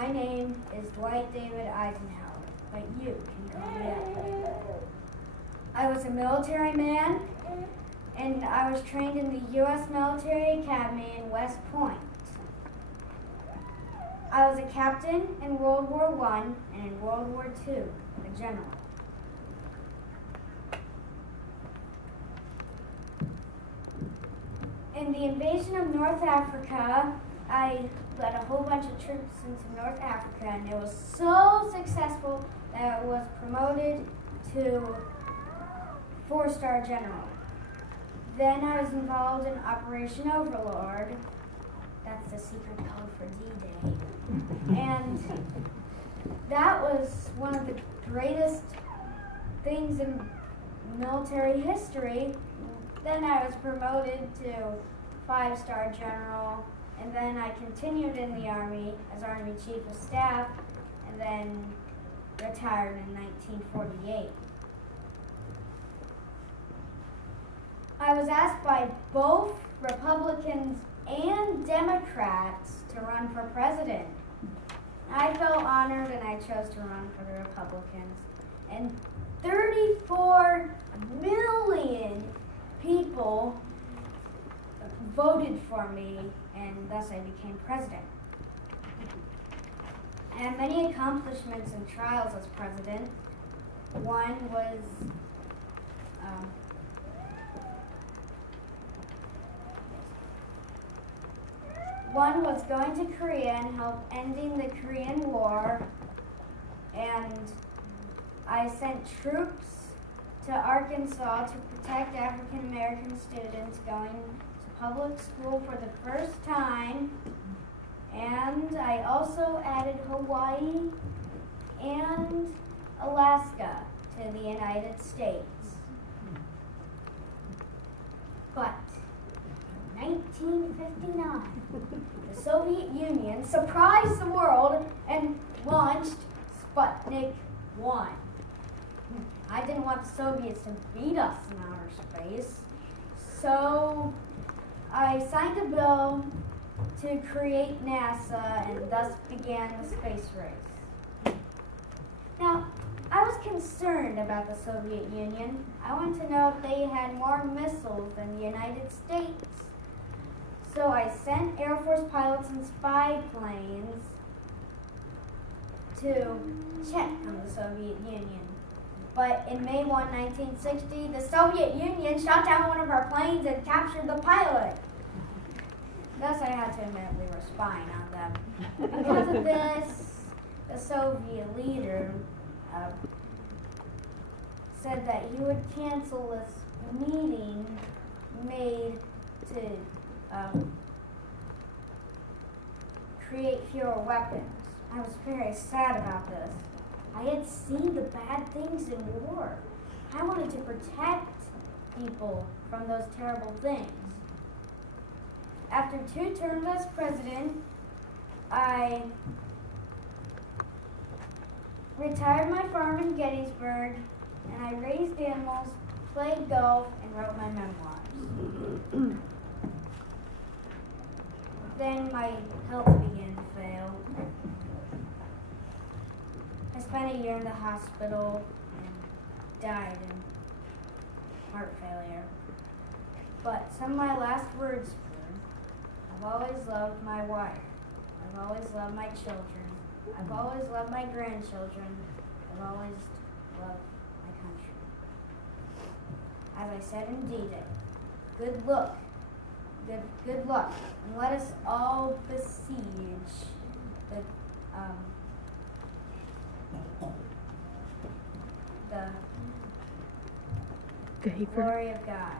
My name is Dwight David Eisenhower, but you can call me that. I was a military man, and I was trained in the U.S. Military Academy in West Point. I was a captain in World War I and in World War II, a general. In the invasion of North Africa, I led a whole bunch of troops into North Africa, and it was so successful that I was promoted to 4-star general. Then I was involved in Operation Overlord. That's the secret code for D-Day. And that was one of the greatest things in military history. Then I was promoted to 5-star general, and then I continued in the Army as Army Chief of Staff, and then retired in 1948. I was asked by both Republicans and Democrats to run for president. I felt honored and I chose to run for the Republicans. And 34 million people voted for me, and thus I became president. I had many accomplishments and trials as president. One was going to Korea and help ending the Korean War, and I sent troops to Arkansas to protect African American students going to public school for the first time, and I also added Hawaii and Alaska to the United States. But in 1959, the Soviet Union surprised the world and launched Sputnik 1. I didn't want the Soviets to beat us in outer space, so I signed a bill to create NASA, and thus began the space race. Now, I was concerned about the Soviet Union. I wanted to know if they had more missiles than the United States. So I sent Air Force pilots and spy planes to check on the Soviet Union. But in May 1, 1960, the Soviet Union shot down one of our planes and captured the pilot. Thus, I had to admit we were spying on them. Because of this, the Soviet leader said that he would cancel this meeting made to create fewer weapons. I was very sad about this. I had seen the bad things in war. I wanted to protect people from those terrible things. After 2 terms as president, I retired my farm in Gettysburg, and I raised animals, played golf, and wrote my memoirs. Then my health began to fail. I spent a year in the hospital and died in heart failure. But some of my last words were, I've always loved my wife. I've always loved my children. I've always loved my grandchildren. I've always loved my country. As I said in D-Day, good luck, and let us all besiege the glory of God.